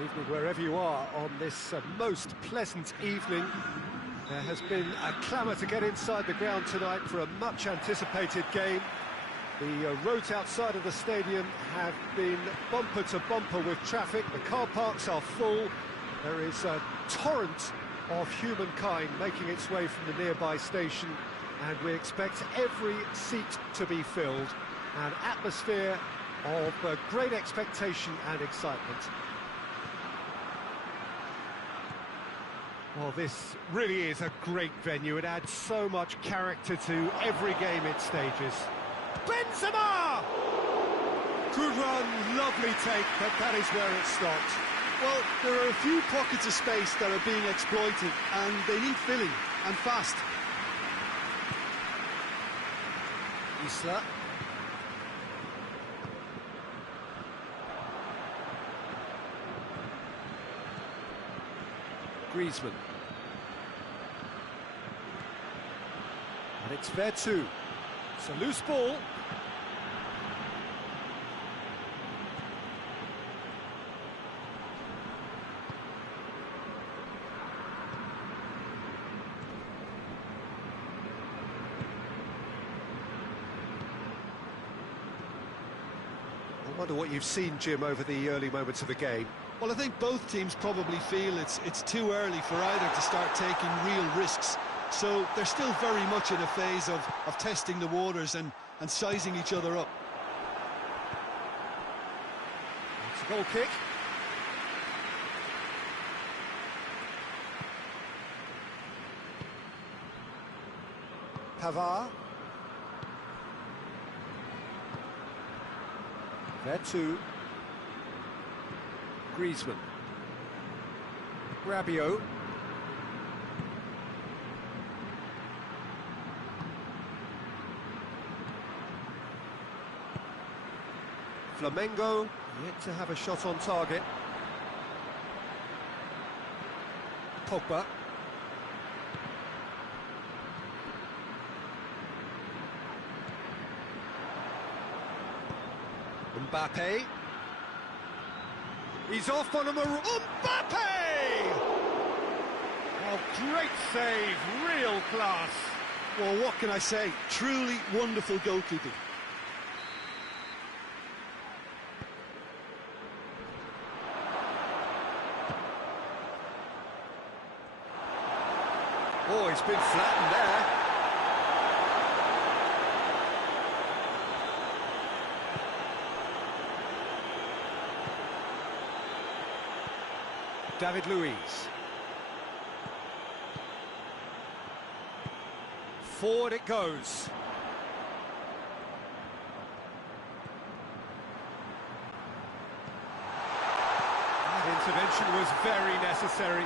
Good evening wherever you are on this most pleasant evening. There has been a clamour to get inside the ground tonight for a much-anticipated game. The roads outside of the stadium have been bumper to bumper with traffic. The car parks are full. There is a torrent of humankind making its way from the nearby station, and we expect every seat to be filled. An atmosphere of great expectation and excitement. Well, this really is a great venue. It adds so much character to every game it stages. Benzema! Good run, lovely take, but that is where it stopped. Well, there are a few pockets of space that are being exploited, and they need filling, and fast. Isla. Griezmann. And it's Vertu. It's a loose ball. I wonder what you've seen, Jim, over the early moments of the game. Well, I think both teams probably feel it's too early for either to start taking real risks. So they're still very much in a phase of testing the waters and sizing each other up. It's a goal kick. Pavard. Vertu. Griezmann. Rabiot. Flamengo yet to have a shot on target. Pogba. Mbappe. He's off on a Mbappe! Oh, great save, real class. Well, what can I say? Truly wonderful goalkeeping. Oh, he's been flattened there. David Luiz. Forward it goes. That intervention was very necessary.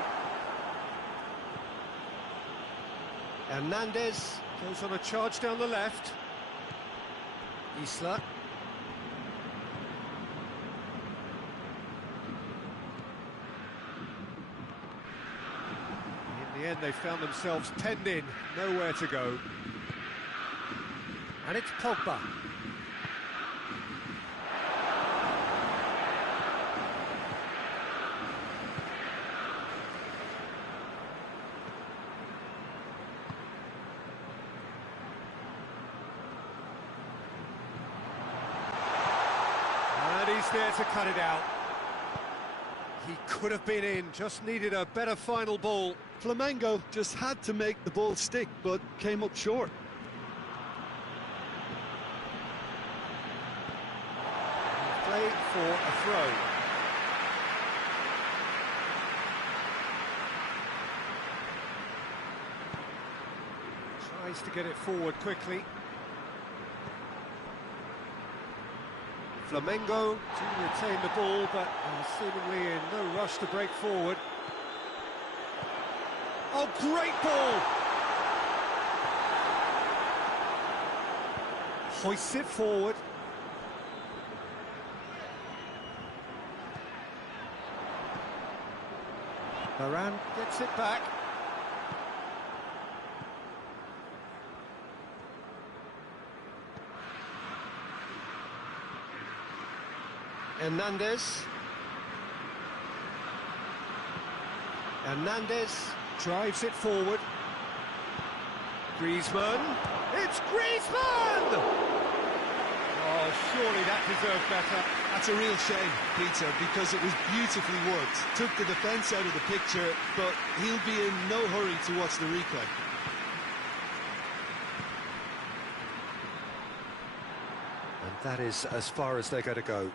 Hernandez goes on a charge down the left. Isla. In the end, they found themselves penned in, nowhere to go. And it's Pogba. And he's there to cut it out. He could have been in, just needed a better final ball. Flamengo just had to make the ball stick, but came up short. Play for a throw. Tries to get it forward quickly. Flamengo to retain the ball, but seemingly in no rush to break forward. Oh, great ball! Hoists it forward. Varane gets it back. Hernandez. Hernandez drives it forward. Griezmann. It's Griezmann! Oh, surely that deserved better. That's a real shame, Peter, because it was beautifully worked. Took the defence out of the picture, but he'll be in no hurry to watch the replay. And that is as far as they're going to go.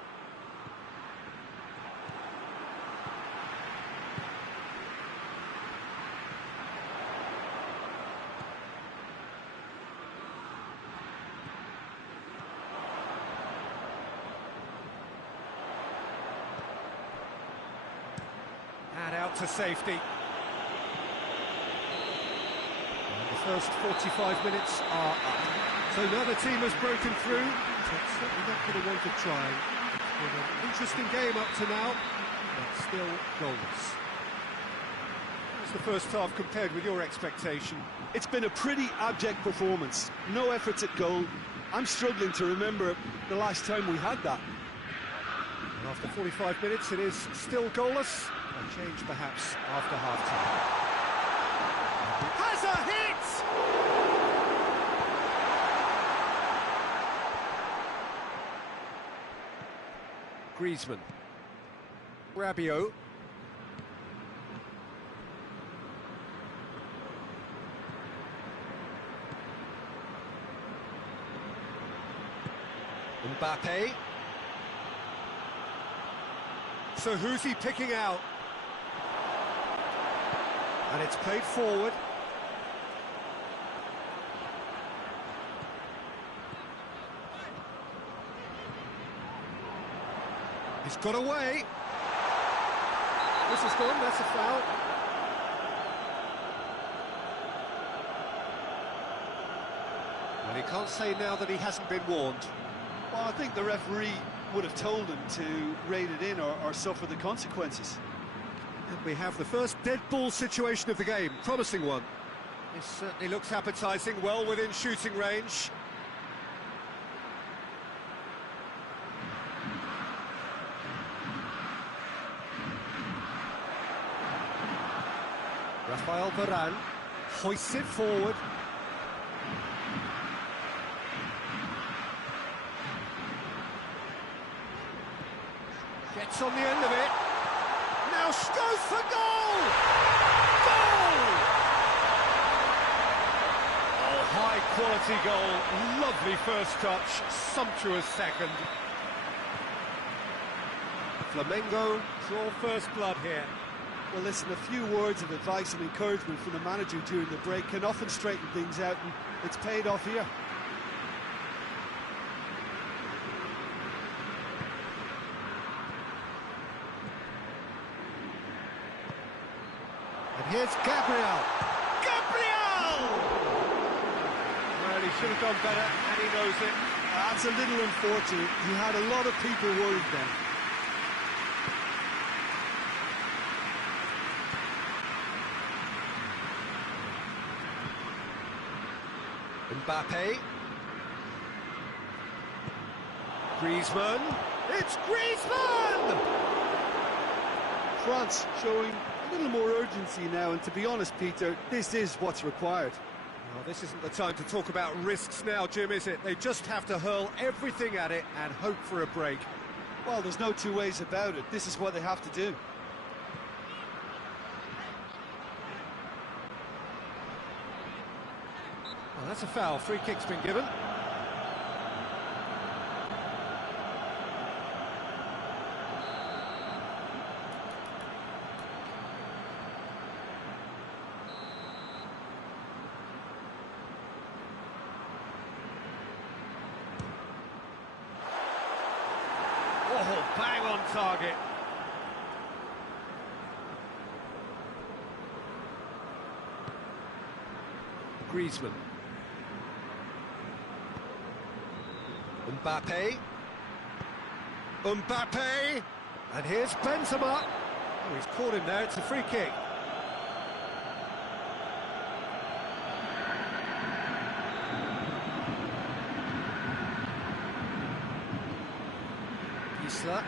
And out to safety. And the first 45 minutes are up. So now the team has broken through. It's certainly not going to want to try. It's been an interesting game up to now, but still goalless. How's the first half compared with your expectation? It's been a pretty abject performance. No efforts at goal. I'm struggling to remember the last time we had that. And after 45 minutes, it is still goalless. A change perhaps after half-time. Has a hit! Griezmann. Rabiot. Mbappe. So who's he picking out? And it's played forward. He's got away. This is gone, that's a foul. Well, he can't say now that he hasn't been warned. Well, I think the referee would have told him to rate it in or suffer the consequences. And we have the first dead ball situation of the game, promising one. This certainly looks appetising, well within shooting range. Rafael Varane hoists it forward. Gets on the end of it. Now goes for goal! Goal! Oh, high quality goal. Lovely first touch, sumptuous second. Flamengo draw first blood here. Well, listen, a few words of advice and encouragement from the manager during the break can often straighten things out, and it's paid off here. And here's Gabriel. Gabriel! Well, he should have done better, and he knows it. That's a little unfortunate. He had a lot of people worried then. Mbappe. Griezmann. It's Griezmann! France showing a little more urgency now, and to be honest, Peter, this is what's required. Well, this isn't the time to talk about risks now, Jim, is it? They just have to hurl everything at it and hope for a break. Well, there's no two ways about it. This is what they have to do. Well, that's a foul. Free kick's been given. Oh, bang on target. Griezmann. Mbappe. Mbappe! And here's Benzema. Oh, he's caught him there, it's a free kick. Isla.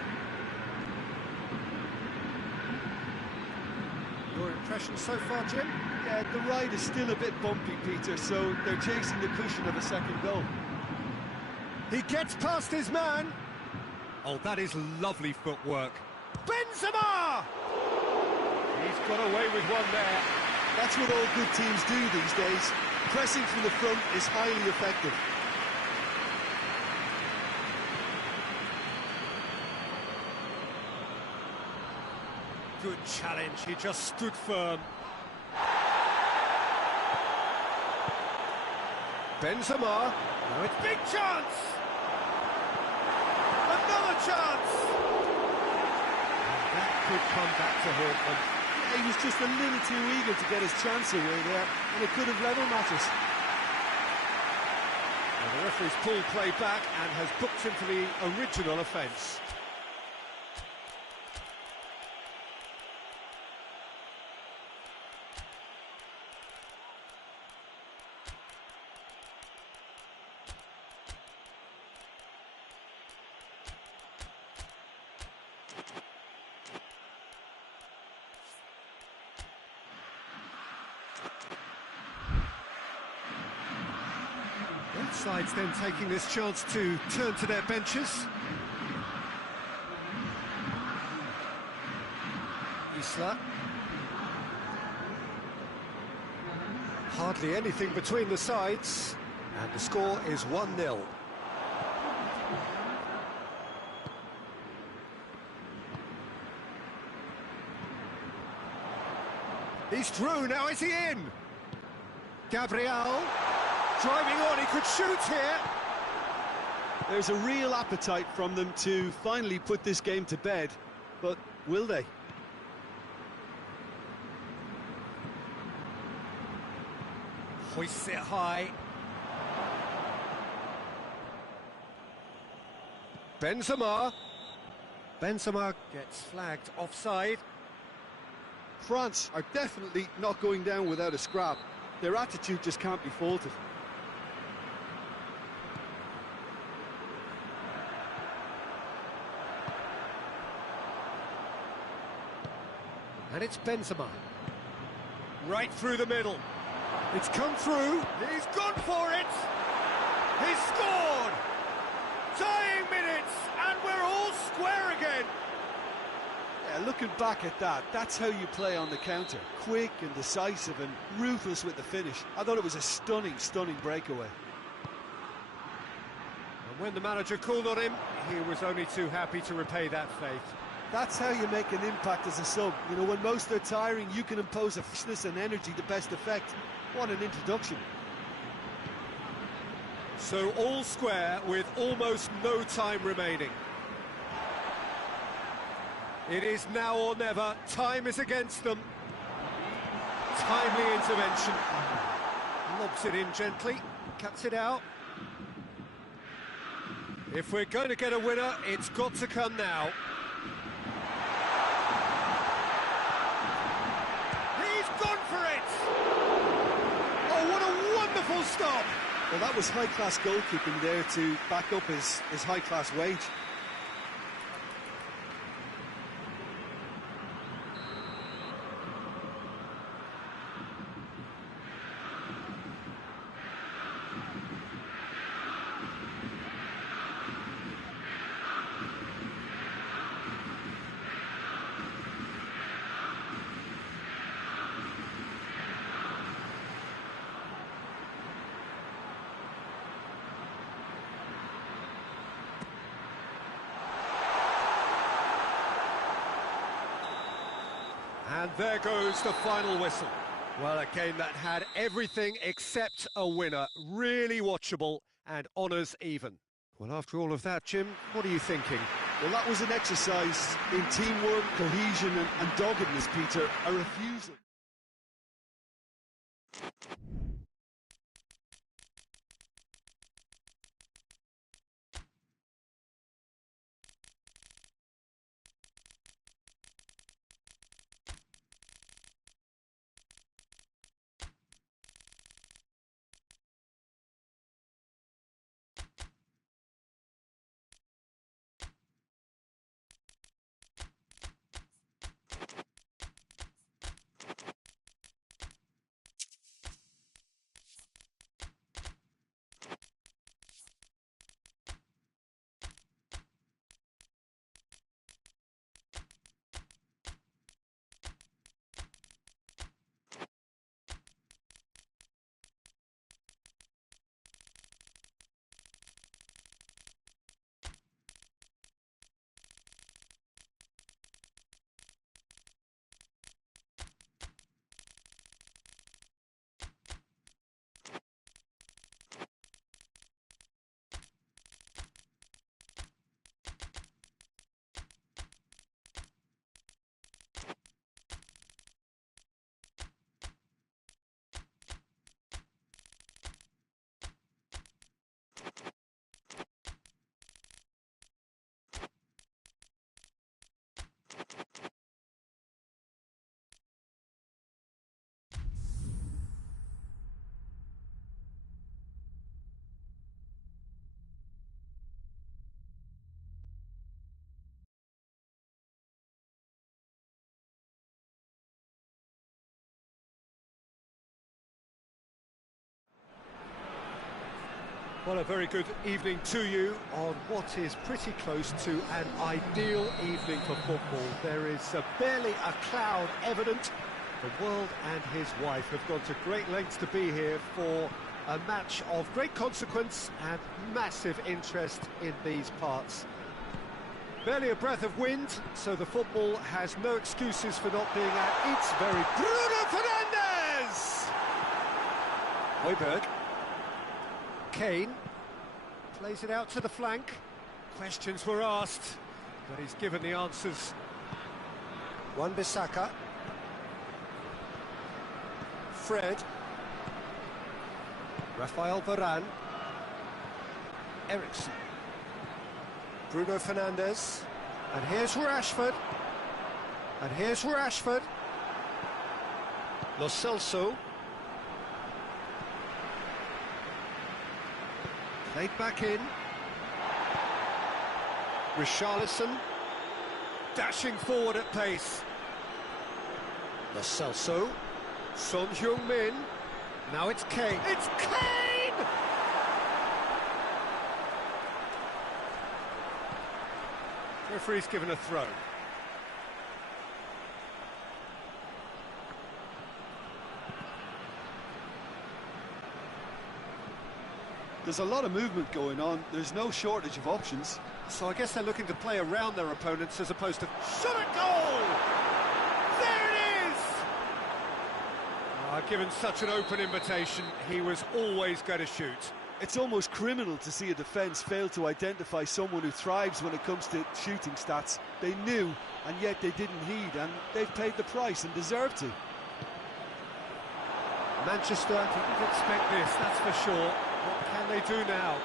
You're in impressions so far, Jim? Yeah, the ride is still a bit bumpy, Peter, so they're chasing the cushion of a second goal. He gets past his man. Oh, that is lovely footwork. Benzema! He's got away with one there. That's what all good teams do these days. Pressing from the front is highly effective. Good challenge, he just stood firm. Benzema. Now it's big chance! Another chance! And that could come back to haunt them. Yeah, he was just a little too eager to get his chance away there, and it could have level matters. Well, the referee's pulled play back and has booked him for the original offence. Both sides then taking this chance to turn to their benches. Isla. Hardly anything between the sides, and the score is 1-0. He's through, now is he in? Gabriel, driving on, he could shoot here. There's a real appetite from them to finally put this game to bed, but will they? Hoists it high. Benzema. Benzema gets flagged offside. France are definitely not going down without a scrap. Their attitude just can't be faulted. And it's Benzema. Right through the middle. It's come through. He's gone for it. He's scored. Tying minutes, and we're all square again. Yeah, looking back at that, that's how you play on the counter. Quick and decisive and ruthless with the finish. I thought it was a stunning, stunning breakaway. And when the manager called on him, he was only too happy to repay that faith. That's how you make an impact as a sub. You know, when most are tiring, you can impose a freshness and energy to best effect. What an introduction. So all square with almost no time remaining. It is now or never. Time is against them. Timely intervention. Lobs it in gently, cuts it out. If we're going to get a winner, it's got to come now. He's gone for it! Oh, what a wonderful stop! Well, that was high-class goalkeeping there to back up his high-class wage. And there goes the final whistle. Well, a game that had everything except a winner. Really watchable and honours even. Well, after all of that, Jim, what are you thinking? Well, that was an exercise in teamwork, cohesion and doggedness, Peter. A refusal. Well, a very good evening to you on what is pretty close to an ideal evening for football. There is barely a cloud evident. The world and his wife have gone to great lengths to be here for a match of great consequence and massive interest in these parts. Barely a breath of wind, so the football has no excuses for not being at its very... Bruno Fernandes! Højbjerg. Kane plays it out to the flank. Questions were asked, but he's given the answers. Wan-Bissaka. Fred. Rafael Varane. Eriksen. Bruno Fernandes. And here's Rashford. And here's Rashford. Lo Celso. Played back in. Richarlison. Dashing forward at pace. Lo Celso. Son Heung-min. Now it's Kane. It's Kane! Referee's given a throw. There's a lot of movement going on. There's no shortage of options. So I guess they're looking to play around their opponents as opposed to... Shot a goal! There it is! Given such an open invitation, he was always going to shoot. It's almost criminal to see a defence fail to identify someone who thrives when it comes to shooting stats. They knew, and yet they didn't heed, and they've paid the price and deserve to. Manchester didn't expect this, that's for sure. What can they do now?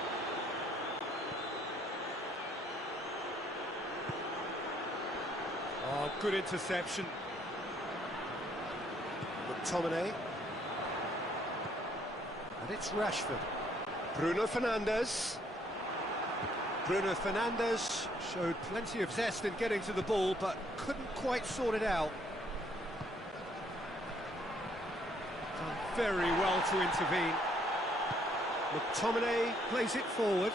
Oh, good interception. McTominay. And it's Rashford. Bruno Fernandes. Bruno Fernandes showed plenty of zest in getting to the ball, but couldn't quite sort it out. Done very well to intervene. McTominay plays it forward.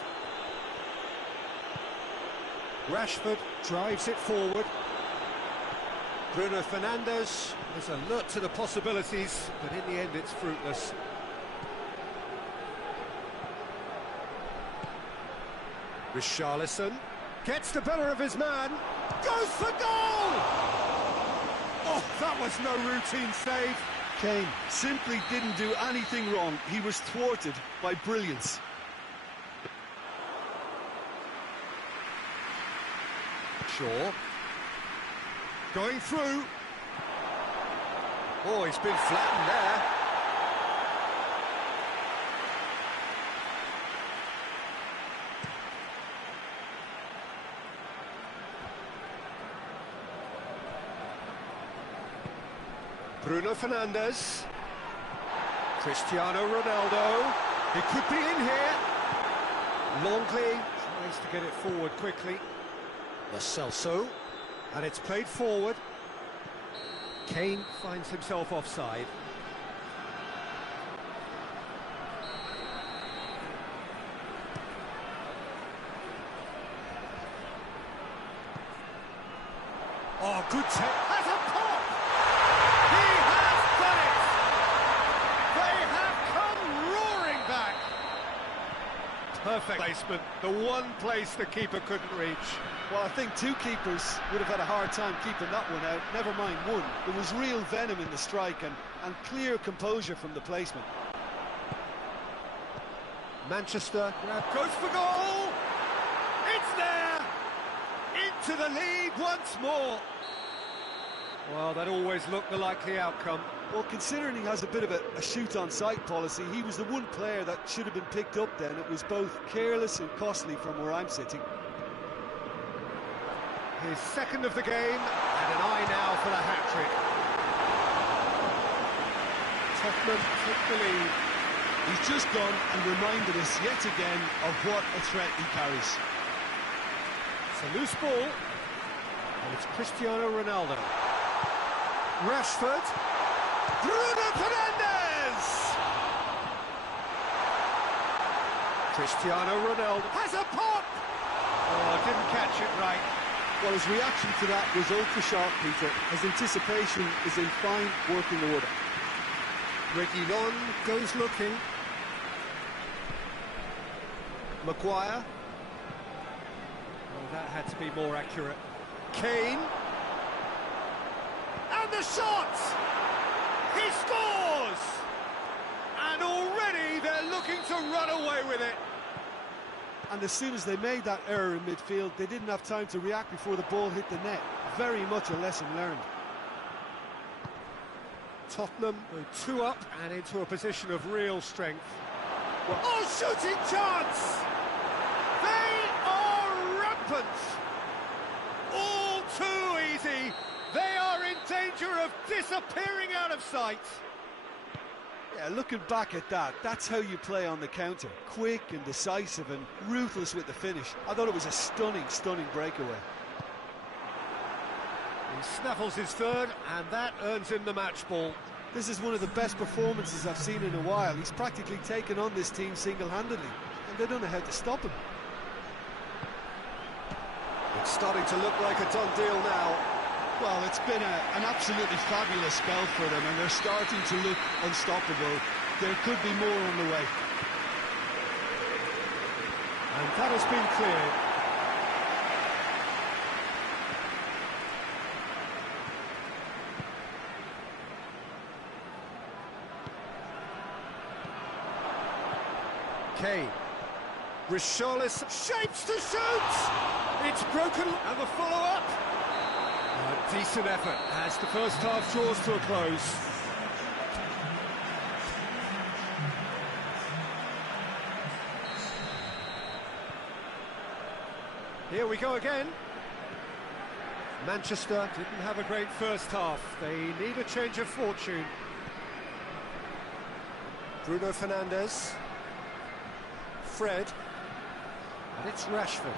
Rashford drives it forward. Bruno Fernandes is alert to the possibilities, but in the end it's fruitless. Richarlison gets the better of his man, goes for goal! Oh, that was no routine save. Kane simply didn't do anything wrong. He was thwarted by brilliance. Shaw. Going through. Oh, he's been flattened there. Bruno Fernandes. Cristiano Ronaldo. He could be in here. Longley tries to get it forward quickly. Lo Celso. And it's played forward. Kane finds himself offside. Oh, good take. Has a pop! He has done it! They have come roaring back! Perfect placement, the one place the keeper couldn't reach. Well, I think two keepers would have had a hard time keeping that one out, never mind one. There was real venom in the strike and clear composure from the placement. Manchester goes for goal! It's there! Into the lead once more! Well, that always looked the likely outcome. Well, considering he has a bit of a shoot-on-sight policy, he was the one player that should have been picked up then. It was both careless and costly from where I'm sitting. His second of the game, and an eye now for the hat-trick. Tottenham took the lead. He's just gone and reminded us yet again of what a threat he carries. It's a loose ball, and it's Cristiano Ronaldo. Rashford. Bruno Fernandes! Cristiano Ronaldo has a pop! Oh, didn't catch it right. Well, his reaction to that was ultra sharp, Peter. His anticipation is in fine working order. Reguilon goes looking. Maguire. Oh, that had to be more accurate. Kane. And the shot! He scores! And already they're looking to run away with it. And as soon as they made that error in midfield, they didn't have time to react before the ball hit the net. Very much a lesson learned. Tottenham go 2 up and into a position of real strength. Well, oh, shooting chance! They are rampant! All too easy! They are in danger of disappearing out of sight! Yeah, looking back at that, that's how you play on the counter. Quick and decisive and ruthless with the finish. I thought it was a stunning, stunning breakaway. He snaffles his third, and that earns him the match ball. This is one of the best performances I've seen in a while. He's practically taken on this team single-handedly, and they don't know how to stop him. It's starting to look like a done deal now. Well, it's been an absolutely fabulous spell for them, and they're starting to look unstoppable. There could be more on the way. And that has been cleared. Kane. Richarlison shapes to shoot! It's broken, and the follow-up. A decent effort as the first half draws to a close. Here we go again. Manchester didn't have a great first half. They need a change of fortune. Bruno Fernandes. Fred. And it's Rashford.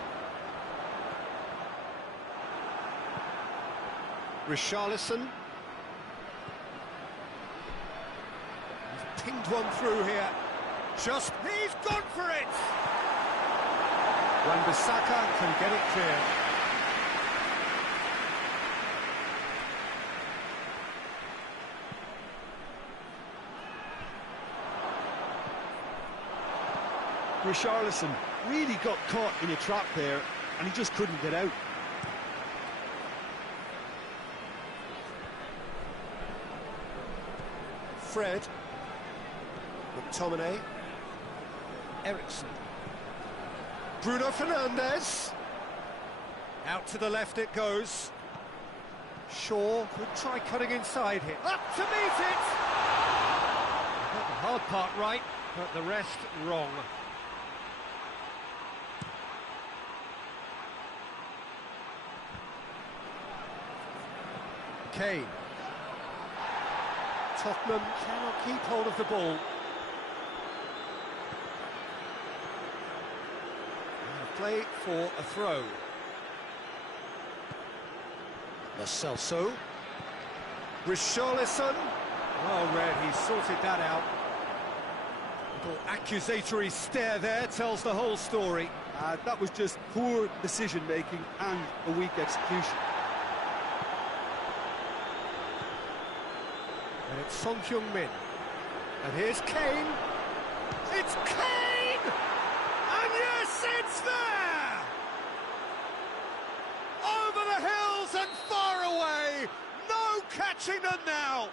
Richarlison. He's pinged one through here. He's gone for it! Wan-Bissaka can get it clear. Richarlison really got caught in a trap there, and he just couldn't get out. Fred. McTominay. Ericsson. Bruno Fernandes. Out to the left it goes. Shaw could try cutting inside here. Up to meet it! Got the hard part right, but the rest wrong. Kane. Tottenham cannot keep hold of the ball. Play for a throw. Lo Celso. Richarlison. Well read, he sorted that out. Little accusatory stare there tells the whole story. That was just poor decision-making and a weak execution. And it's Son Heung-min. And here's Kane. It's Kane! And yes, it's there! Over the hills and far away. No catching them now.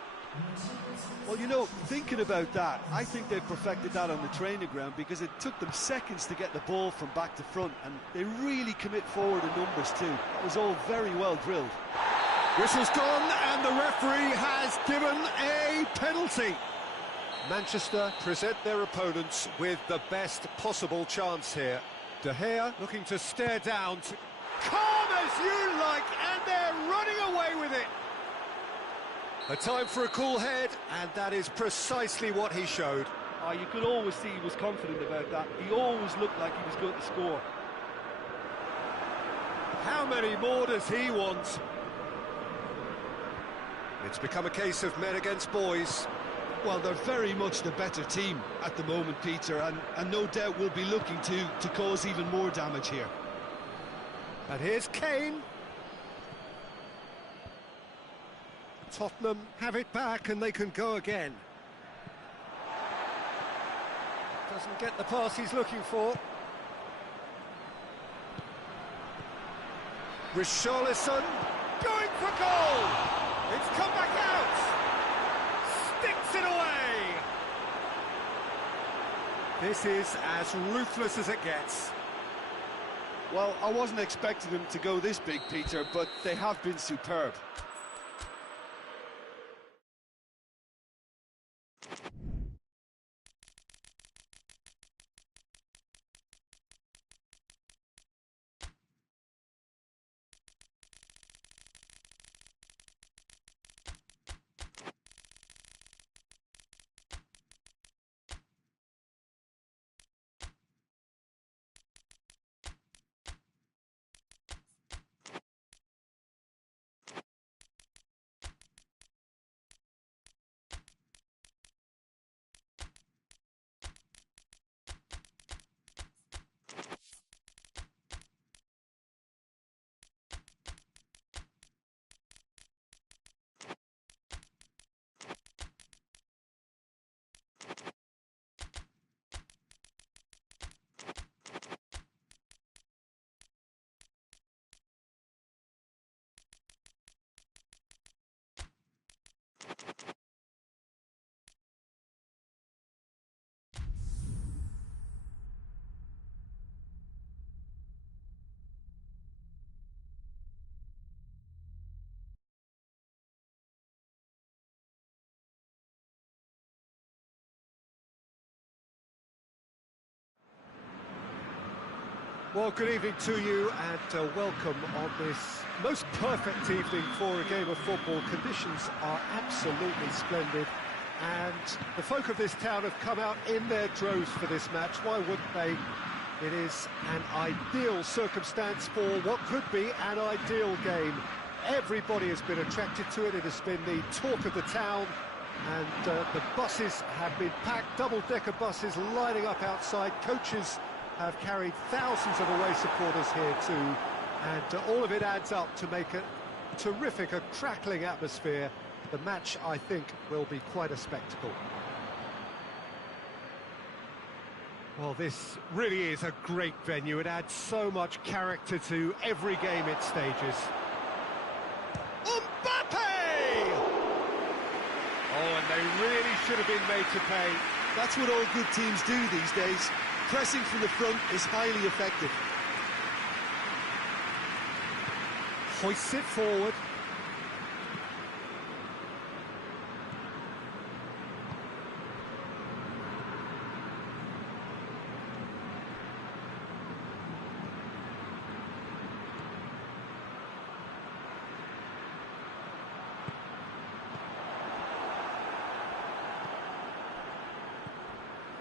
Well, you know, thinking about that, I think they perfected that on the training ground because it took them seconds to get the ball from back to front, and they really commit forward in numbers too. It was all very well drilled. Whistle's gone and the referee has given a penalty. Manchester present their opponents with the best possible chance here. De Gea looking to stare down. Calm as you like, and they're running away with it. A time for a cool head, and that is precisely what he showed. You could always see he was confident about that. He always looked like he was going to score. How many more does he want? It's become a case of men against boys. Well, they're very much the better team at the moment, Peter, and no doubt will be looking to cause even more damage here. And here's Kane. Tottenham have it back and they can go again. Doesn't get the pass he's looking for. Richarlison going for goal! It's come back out! Sticks it away! This is as ruthless as it gets. Well, I wasn't expecting them to go this big, Peter, but they have been superb. Well, good evening to you and welcome on this most perfect evening for a game of football. Conditions are absolutely splendid and the folk of this town have come out in their droves for this match. Why wouldn't they? It is an ideal circumstance for what could be an ideal game. Everybody has been attracted to it. It has been the talk of the town and the buses have been packed, double-decker buses lining up outside. Coaches have carried thousands of away supporters here too, and all of it adds up to make a terrific, a crackling atmosphere. The match, I think, will be quite a spectacle. Well, this really is a great venue. It adds so much character to every game it stages. Mbappe! Oh, and they really should have been made to pay. That's what all good teams do these days. Pressing from the front is highly effective. Hoists it forward.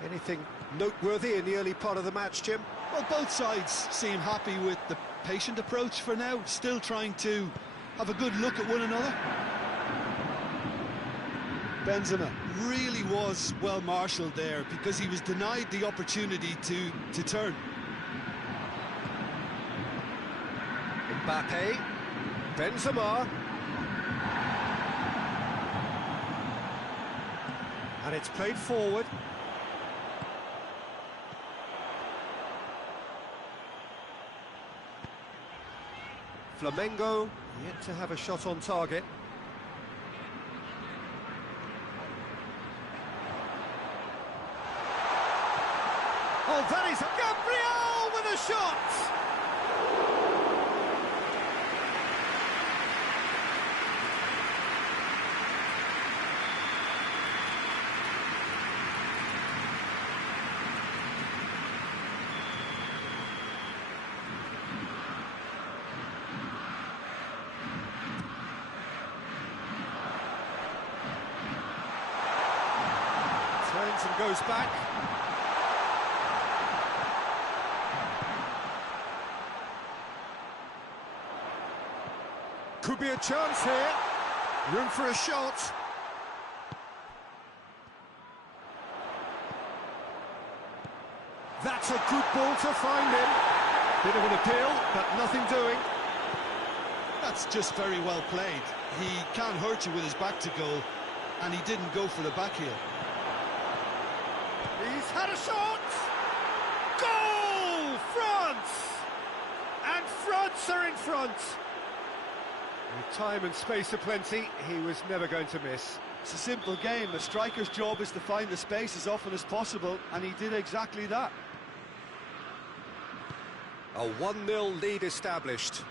Anything noteworthy in the early part of the match, Jim? Well, both sides seem happy with the patient approach for now, still trying to have a good look at one another. Benzema really was well marshalled there because he was denied the opportunity to turn. Mbappe, Benzema. And it's played forward. Flamengo yet to have a shot on target. Oh, that is Gabriel with a shot! Turns and goes back. Could be a chance here. Room for a shot. That's a good ball to find him. Bit of an appeal, but nothing doing. That's just very well played. He can't hurt you with his back to goal, and he didn't go for the back heel. He's had a shot! Goal! France! And France are in front. With time and space aplenty, he was never going to miss. It's a simple game. A striker's job is to find the space as often as possible, and he did exactly that. A 1-0 lead established.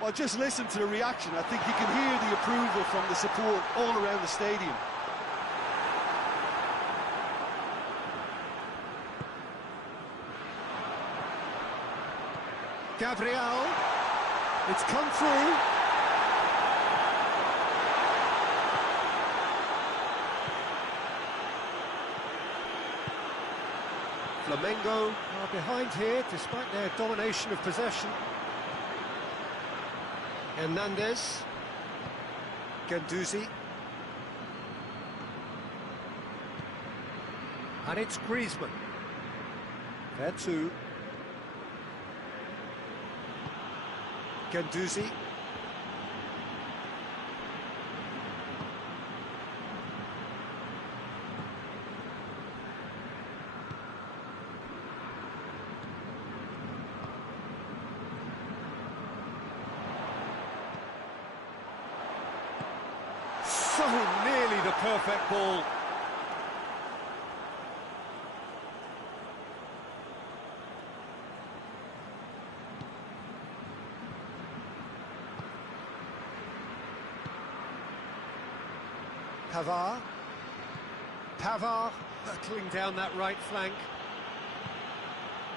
Well, just listen to the reaction. I think you can hear the approval from the support all around the stadium. Gabriel, it's come through. Flamengo are behind here, despite their domination of possession. Hernandez, Guendouzi, and it's Griezmann. There too. Guendouzi. So nearly the perfect ball. Pavard hurtling down that right flank.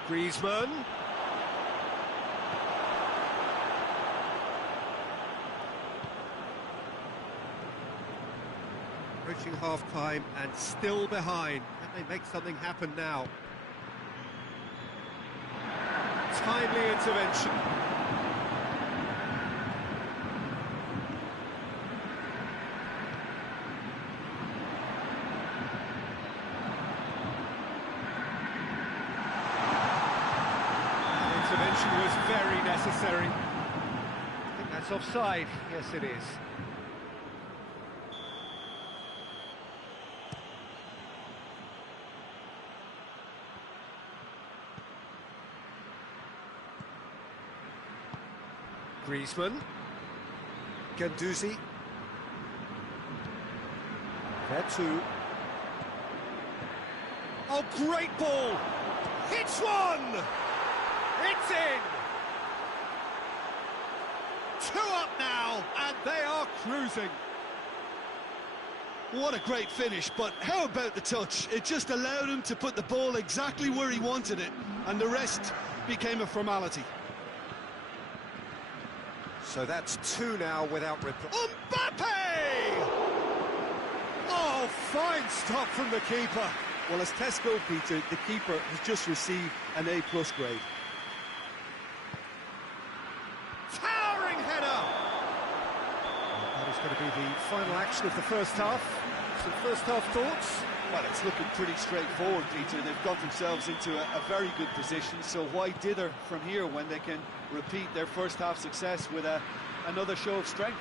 Griezmann. Approaching half-time and still behind. Can they make something happen now? Timely intervention. Intervention was very necessary. I think that's offside. Yes, it is. Griezmann, Guendouzi, there too. Oh, great ball! Hits one! It's in! 2 up now, and they are cruising. What a great finish, but how about the touch? It just allowed him to put the ball exactly where he wanted it, and the rest became a formality. So that's 2 now without reply. Mbappe! Oh, fine stop from the keeper. Well, as tests go, Peter, the keeper has just received an A+ grade. Towering header! That is going to be the final action of the first half. Some first half thoughts? Well, it's looking pretty straightforward, Peter. They've got themselves into a very good position, so why dither from here when they can repeat their first half success with another show of strength?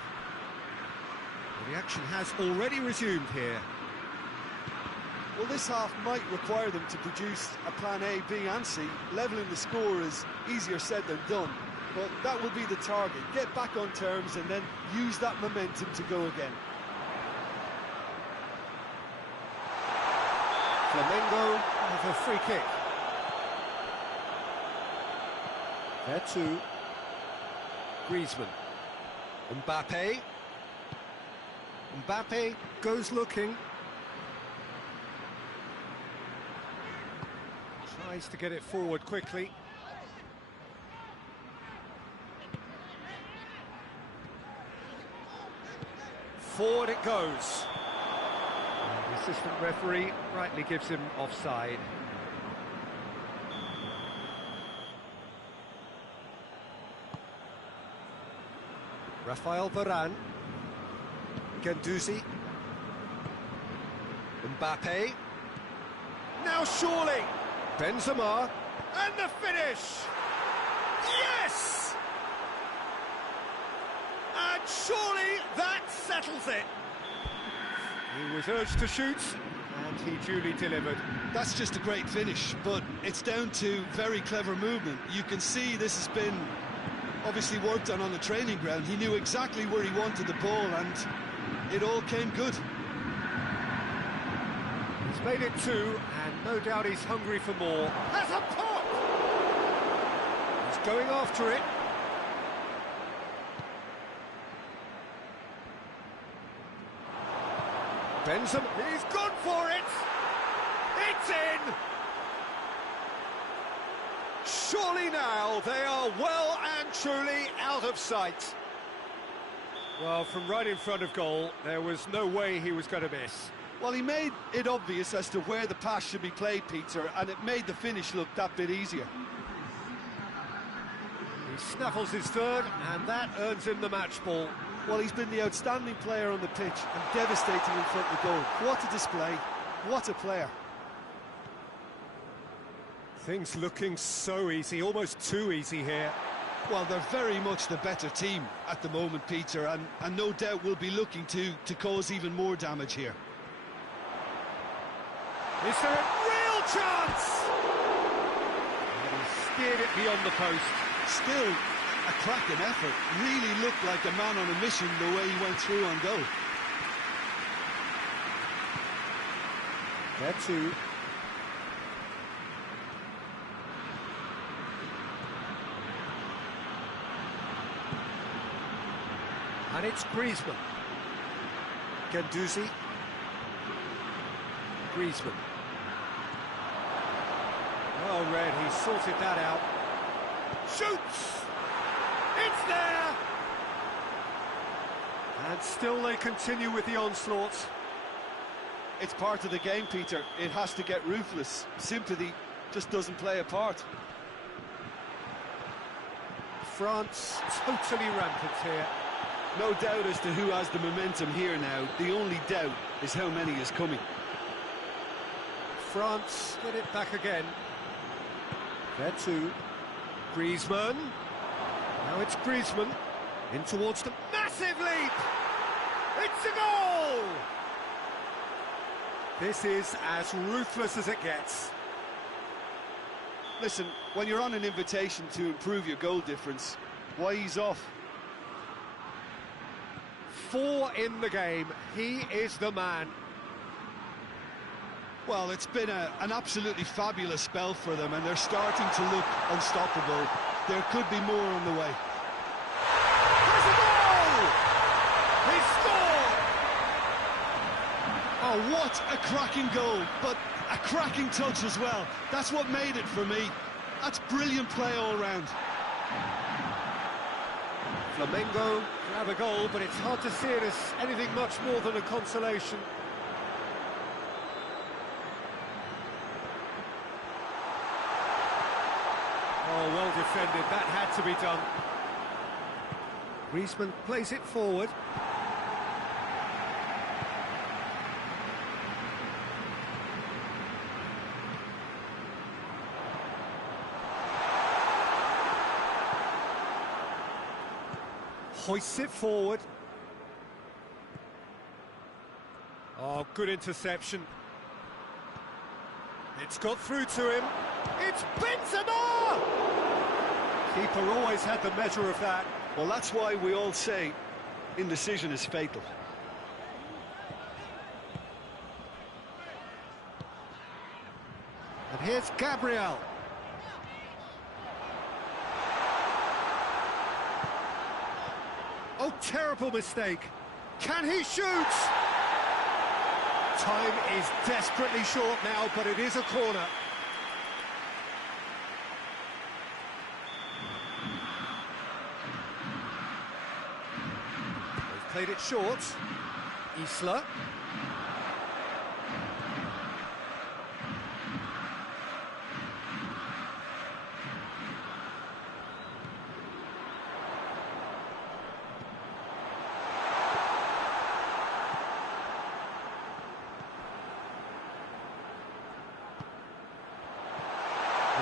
The action has already resumed here. Well, this half might require them to produce a plan A, B and C. Levelling the score is easier said than done, but that will be the target. Get back on terms and then use that momentum to go again. Flamengo have a free kick. There too. Griezmann. Mbappe. Mbappe goes looking. Tries to get it forward quickly. Forward it goes. And the assistant referee rightly gives him offside. Rafael Varane. Guendouzi. Mbappe. Now surely. Benzema. And the finish! Yes! And surely that settles it. He was urged to shoot, and he duly delivered. That's just a great finish, but it's down to very clever movement. You can see this has been obviously worked on the training ground. He knew exactly where he wanted the ball, and it all came good. He's made it two, and no doubt he's hungry for more. Has a pop! He's going after it. Benson, he's gone for it! It's in! Surely now they are well and truly out of sight. Well, from right in front of goal, there was no way he was going to miss. Well, he made it obvious as to where the pass should be played, Peter, and it made the finish look that bit easier. He snaffles his third, and that earns him the match ball. Well, he's been the outstanding player on the pitch and devastating in front of the goal. What a display, what a player. Things looking so easy, almost too easy here. Well, they're very much the better team at the moment, Peter, and no doubt will be looking to cause even more damage here. Is there a real chance? And he steered it beyond the post. Still a cracking effort. Really looked like a man on a mission the way he went through on goal. There too. And it's Griezmann. Guendouzi. Griezmann. Well read, he sorted that out. Shoots! It's there! And still they continue with the onslaught. It's part of the game, Peter. It has to get ruthless. Sympathy just doesn't play a part. France totally rampant here. No doubt as to who has the momentum here now. The only doubt is how many is coming. France get it back again. There too. Griezmann. Now it's Griezmann. In towards the massive leap! It's a goal! This is as ruthless as it gets. Listen, when you're on an invitation to improve your goal difference, why ease off? 4 in the game. He is the man. Well, it's been an absolutely fabulous spell for them, and they're starting to look unstoppable. There could be more on the way. There's a goal! He scored! Oh, what a cracking goal, but a cracking touch as well. That's what made it for me. That's brilliant play all round. Flamengo grab a goal, but it's hard to see it as anything much more than a consolation. Oh, well defended, that had to be done. Griezmann plays it forward. Hoists it forward. Oh, good interception. It's got through to him. It's Benzema! Keeper always had the measure of that. Well, that's why we all say indecision is fatal. And here's Gabriel. Oh, terrible mistake. Can he shoot? Time is desperately short now, but it is a corner. They've played it short. Isla.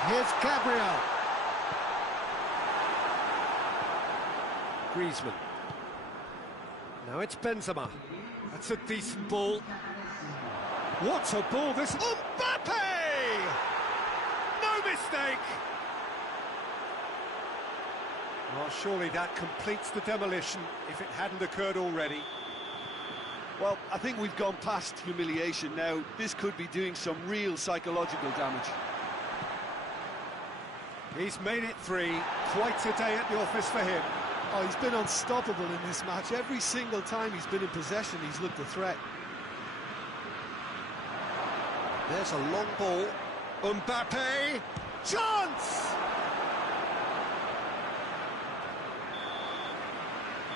Here's Gabriel. Griezmann. Now it's Benzema. That's a decent ball. What a ball this... Mbappe! No mistake! Well, surely that completes the demolition if it hadn't occurred already. Well, I think we've gone past humiliation now. This could be doing some real psychological damage. He's made it 3. Quite a day at the office for him. Oh, he's been unstoppable in this match. Every single time he's been in possession, he's looked a threat. There's a long ball. Mbappe! Chance!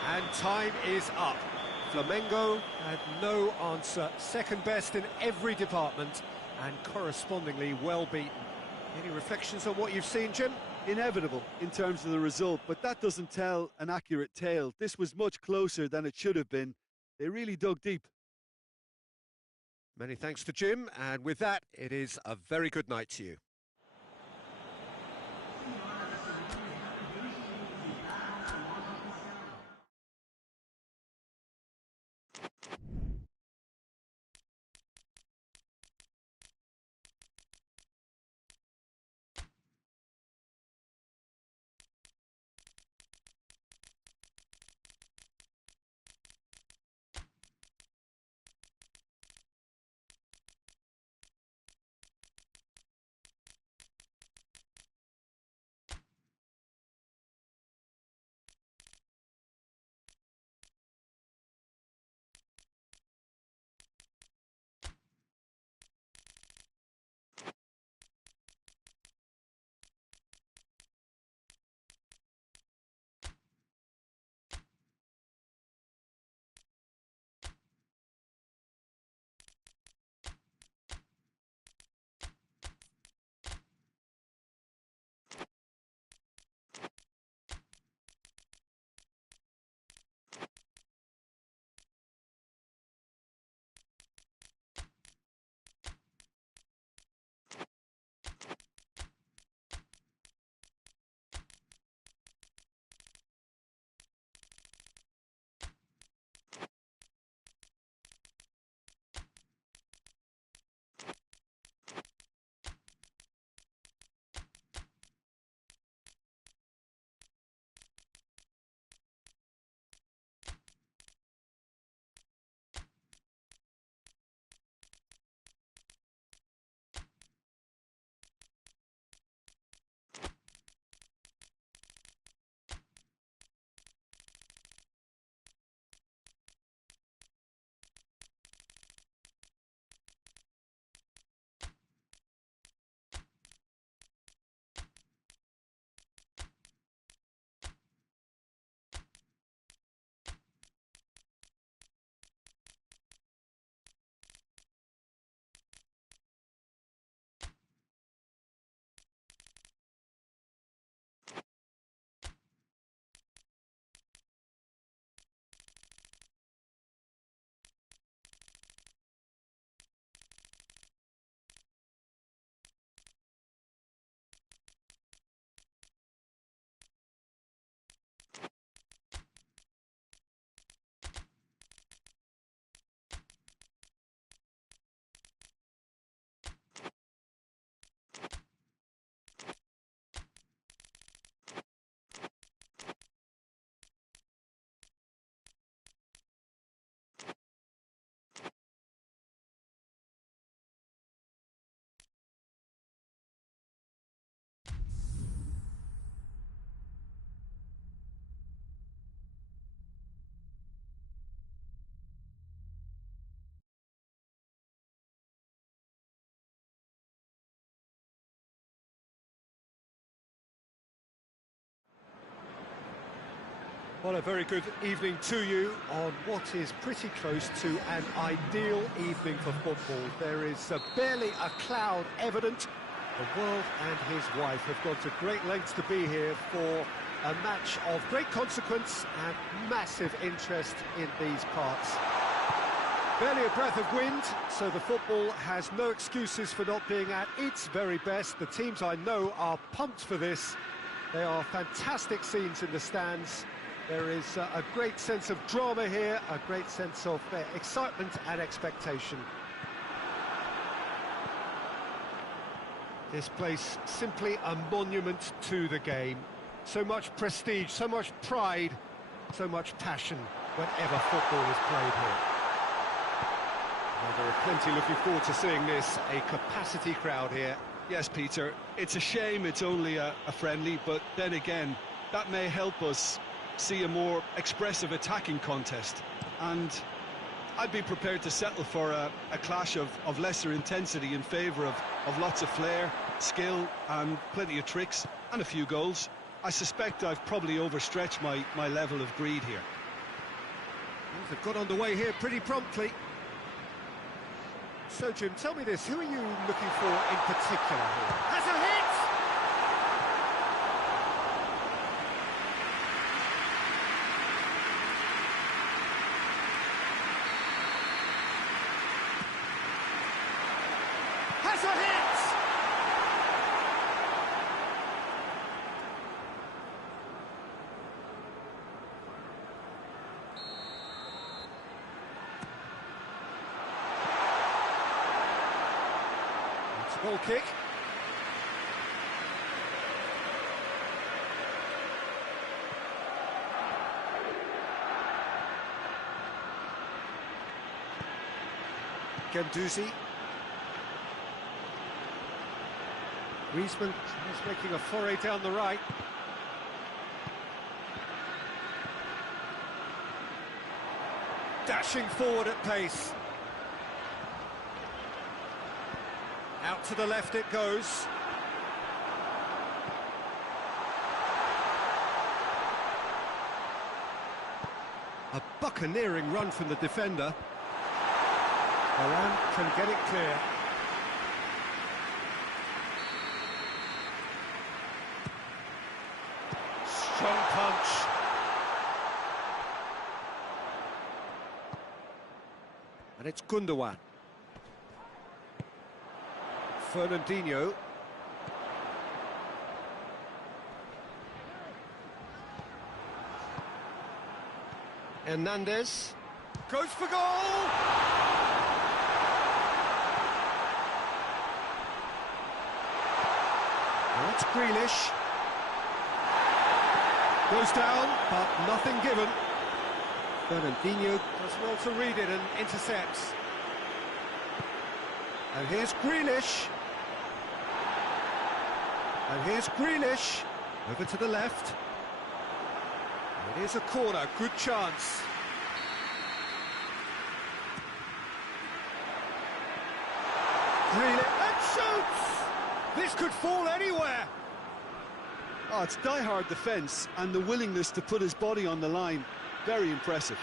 And time is up. Flamengo had no answer. Second best in every department and correspondingly well beaten. Any reflections on what you've seen, Jim? Inevitable in terms of the result, but that doesn't tell an accurate tale. This was much closer than it should have been. They really dug deep. Many thanks to Jim, and with that, it is a very good night to you. Well, a very good evening to you on what is pretty close to an ideal evening for football. There is barely a cloud evident. The world and his wife have gone to great lengths to be here for a match of great consequence and massive interest in these parts. Barely a breath of wind, so the football has no excuses for not being at its very best. The teams I know are pumped for this. They are fantastic scenes in the stands. There is a great sense of drama here, a great sense of excitement and expectation. This place simply a monument to the game. So much prestige, so much pride, so much passion whenever football is played here. Well, there are plenty looking forward to seeing this, a capacity crowd here. Yes, Peter, it's a shame it's only a friendly, but then again, that may help us see a more expressive attacking contest. And I'd be prepared to settle for a clash of lesser intensity in favour of lots of flair, skill and plenty of tricks and a few goals. I suspect I've probably overstretched my level of greed here. They've got underway here pretty promptly. So, Jim, tell me this, who are you looking for in particular here? Has a hit! Has a hit! Goal kick. Gendouzi. Griezmann is making a foray down the right. Dashing forward at pace. Out to the left it goes. A buccaneering run from the defender. Varane can get it clear. Strong punch. And it's Gundogan. Fernandinho. Hernandez goes for goal! Now it's Grealish. Goes down, but nothing given. Fernandinho does well to read it and intercepts. And here's Grealish. And here's Grealish, over to the left. It is a corner, good chance. Grealish, and shoots! This could fall anywhere. Oh, it's die-hard defence and the willingness to put his body on the line. Very impressive.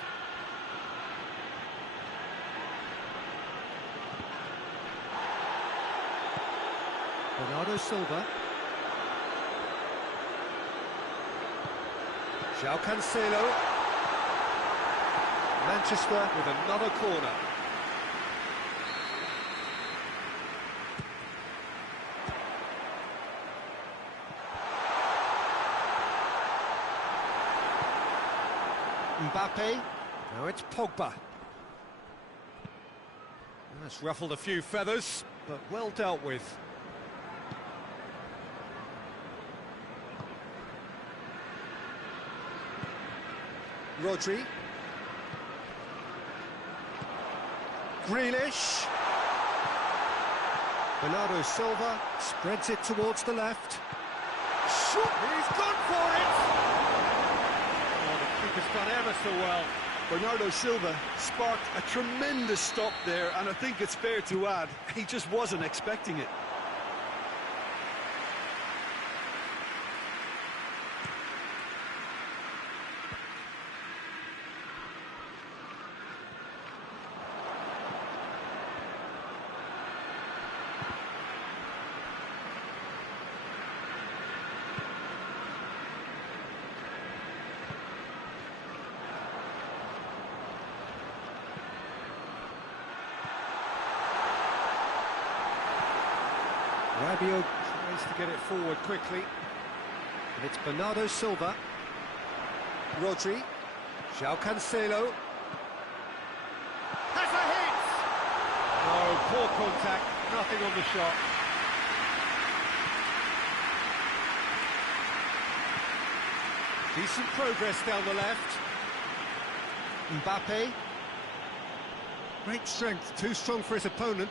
Bernardo Silva. João Cancelo. Manchester with another corner. Mbappe. Now it's Pogba. That's ruffled a few feathers, but well dealt with. Rodri. Grealish. Bernardo Silva spreads it towards the left. Shoot! He's gone for it! Oh, the keeper's done ever so well. Bernardo Silva sparked a tremendous stop there, and I think it's fair to add, he just wasn't expecting it. Rabiot tries to get it forward quickly. And it's Bernardo Silva. Rodri. João Cancelo. Has a hit! Oh, poor contact, nothing on the shot. Decent progress down the left. Mbappe. Great strength, too strong for his opponent.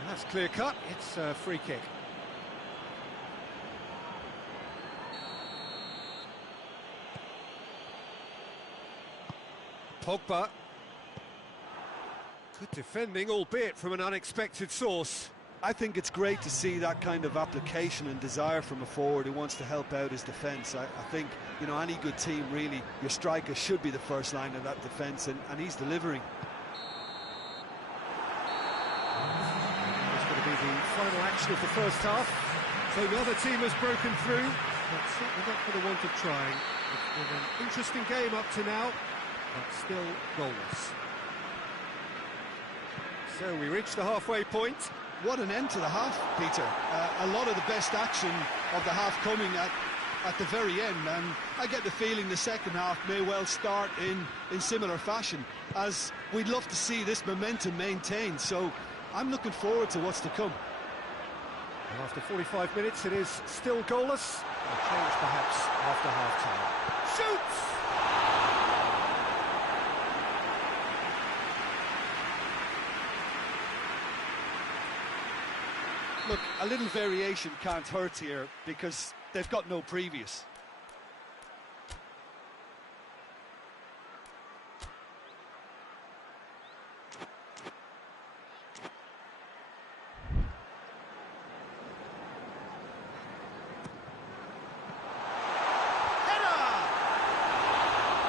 And that's clear cut, it's a free kick. Pogba. Good defending, albeit from an unexpected source. I think it's great to see that kind of application and desire from a forward who wants to help out his defence. I think, you know, any good team, really, your striker should be the first line of that defence, and he's delivering. It's going to be the final action of the first half. So the other team has broken through, but certainly not for the want of trying. It's been an interesting game up to now, but still goalless. So we reach the halfway point. What an end to the half, Peter. A lot of the best action of the half coming at the very end, and I get the feeling the second half may well start in similar fashion, as we'd love to see this momentum maintained, so I'm looking forward to what's to come. And after 45 minutes it is still goalless. A change perhaps after half-time. Shoots! Look, a little variation can't hurt here because they've got no previous. Header!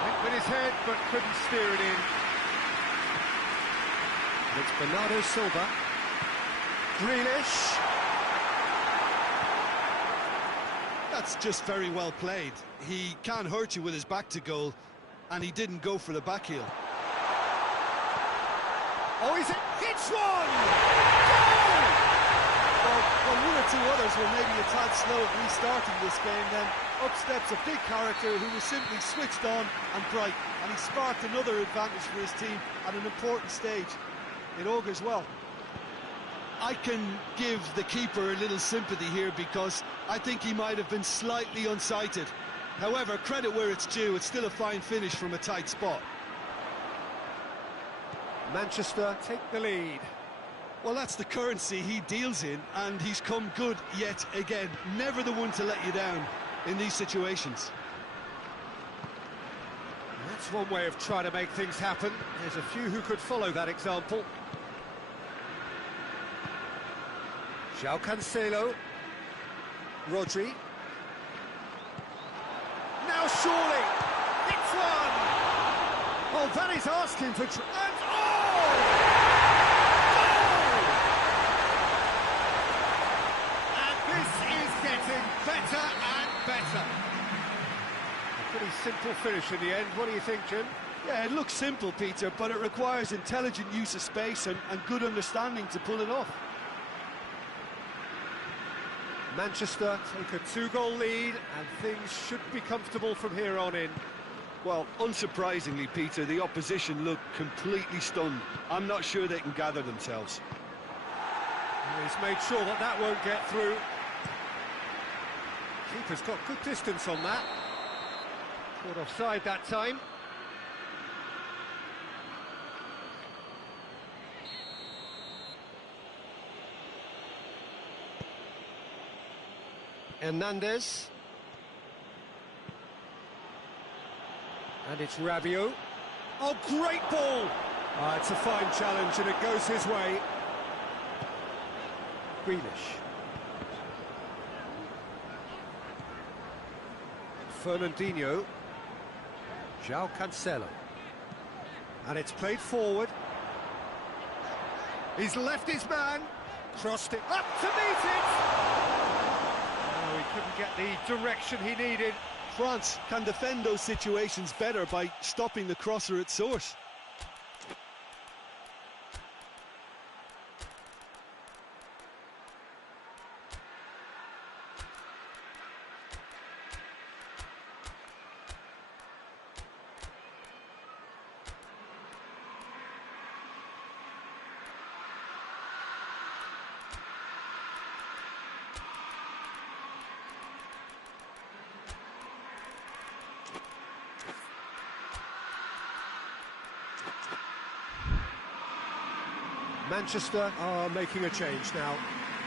Went with his head but couldn't steer it in. And it's Bernardo Silva. Grealish. That's just very well played. He can't hurt you with his back to goal, and he didn't go for the back heel. Oh, he's hits one! Goal! Well, one or two others were maybe a tad slow at restarting this game, then up steps a big character who was simply switched on and bright, and he sparked another advantage for his team at an important stage. It augurs well. I can give the keeper a little sympathy here because I think he might have been slightly unsighted. However, credit where it's due, it's still a fine finish from a tight spot. Manchester take the lead. Well, that's the currency he deals in, and he's come good yet again. Never the one to let you down in these situations. That's one way of trying to make things happen. There's a few who could follow that example. João Cancelo. Rodri. Now surely! It's one! Oh, that is asking for... And oh! Goal! And this is getting better and better. A pretty simple finish in the end. What do you think, Jim? Yeah, it looks simple, Peter, but it requires intelligent use of space and good understanding to pull it off. Manchester take a 2-goal lead, and things should be comfortable from here on in. Well, unsurprisingly, Peter, the opposition look completely stunned. I'm not sure they can gather themselves. He's made sure that that won't get through. Keeper's got good distance on that. Caught offside that time. Hernandez. And it's Rabiot. Oh, great ball! It's a fine challenge and it goes his way. Grealish. Fernandinho. João Cancelo. And it's played forward. He's left his man. Crossed it up to meet it! He couldn't get the direction he needed. France can defend those situations better by stopping the crosser at source. Manchester are making a change now.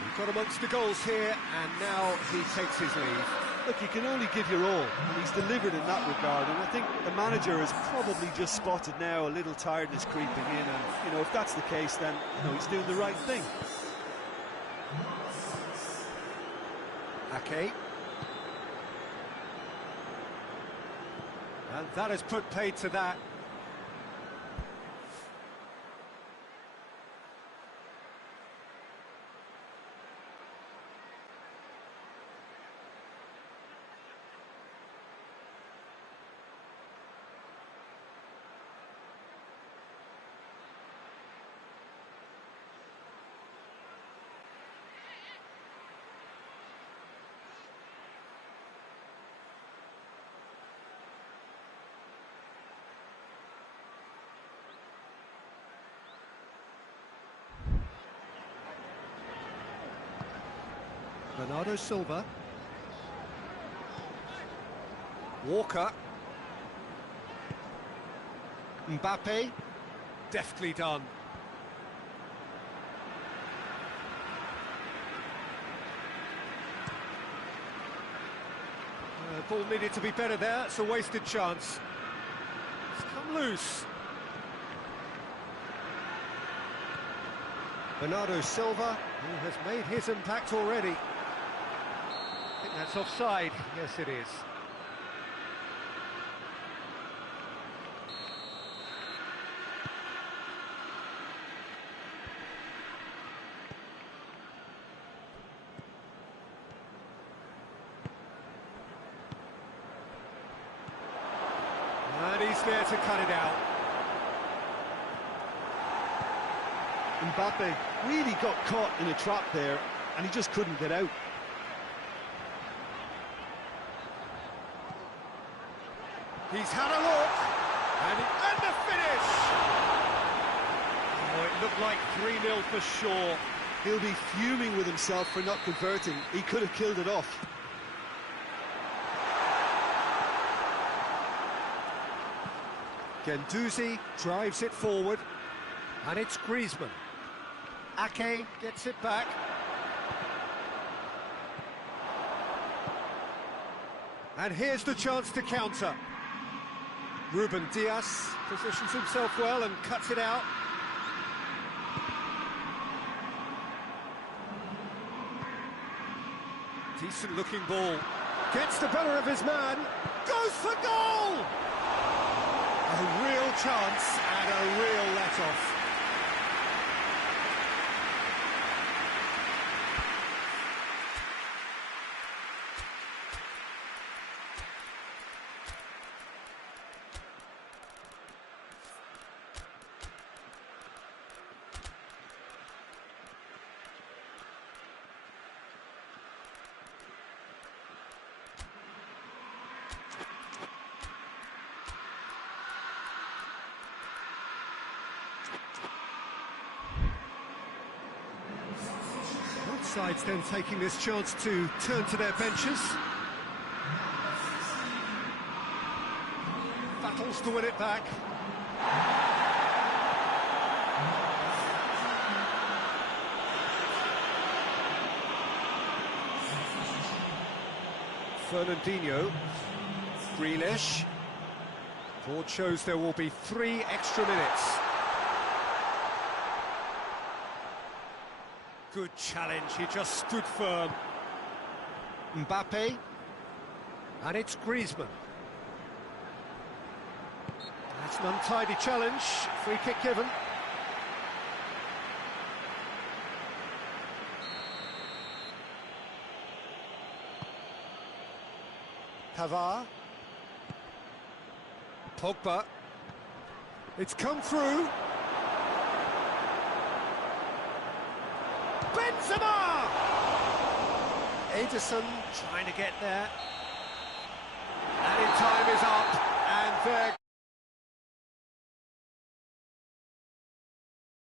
We've got amongst the goals here, and now he takes his leave. Look, you can only give your all, and he's delivered in that regard, and I think the manager has probably just spotted now a little tiredness creeping in, and, you know, if that's the case, then, you know, he's doing the right thing. Ake. And that has put paid to that. Bernardo Silva. Walker. Mbappe. Deftly done. Ball needed to be better there. It's a wasted chance. It's come loose. Bernardo Silva, who has made his impact already. I think that's offside. Yes, it is. And he's there to cut it out. Mbappe really got caught in a trap there, and he just couldn't get out. He's had a look, and the finish! Oh, it looked like 3-0 for sure. He'll be fuming with himself for not converting. He could have killed it off. Guendouzi drives it forward, and it's Griezmann. Ake gets it back. And here's the chance to counter. Ruben Dias positions himself well and cuts it out. Decent looking ball. Gets the better of his man. Goes for goal! A real chance and a real let-off. Sides then taking this chance to turn to their benches. Battles to win it back. Fernandinho. Grealish. Board shows there will be 3 extra minutes. Good challenge, he just stood firm. Mbappe, and it's Griezmann. That's an untidy challenge, free kick given. Pavard. Pogba. It's come through. Benzema! Ederson trying to get there. And in time is up, and there